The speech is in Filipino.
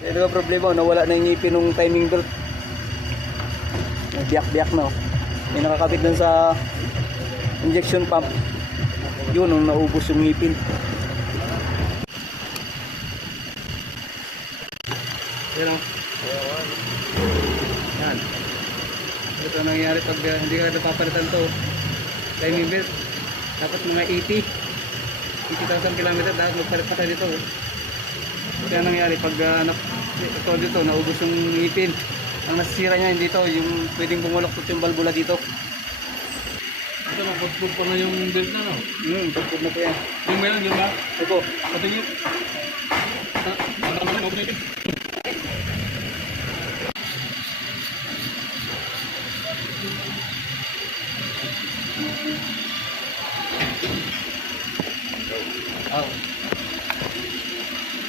Ito ang problema, nawala na yung ngipin ng timing belt. Biyak-biyak na. May nakakabit dun sa injection pump. Yun, nung naubos yung ngipin. Yan o. Yan. Ito ang nangyayari pag hindi ka napapalitan to. Timing belt. Dapat mga 80,000 kilometer dapat magpalit pa tayo dito. Ito ang nangyayari pag ito dito, naubos yung ngipin. Ang nasisira niya hindi ito, yung pwedeng bumuloktot yung balbula dito. Ito, maputput pa na yung belt na, no? Pagpud na po yan. Yung ba yun, yun ba? Ito. Pati yung... Ah, ang dami na,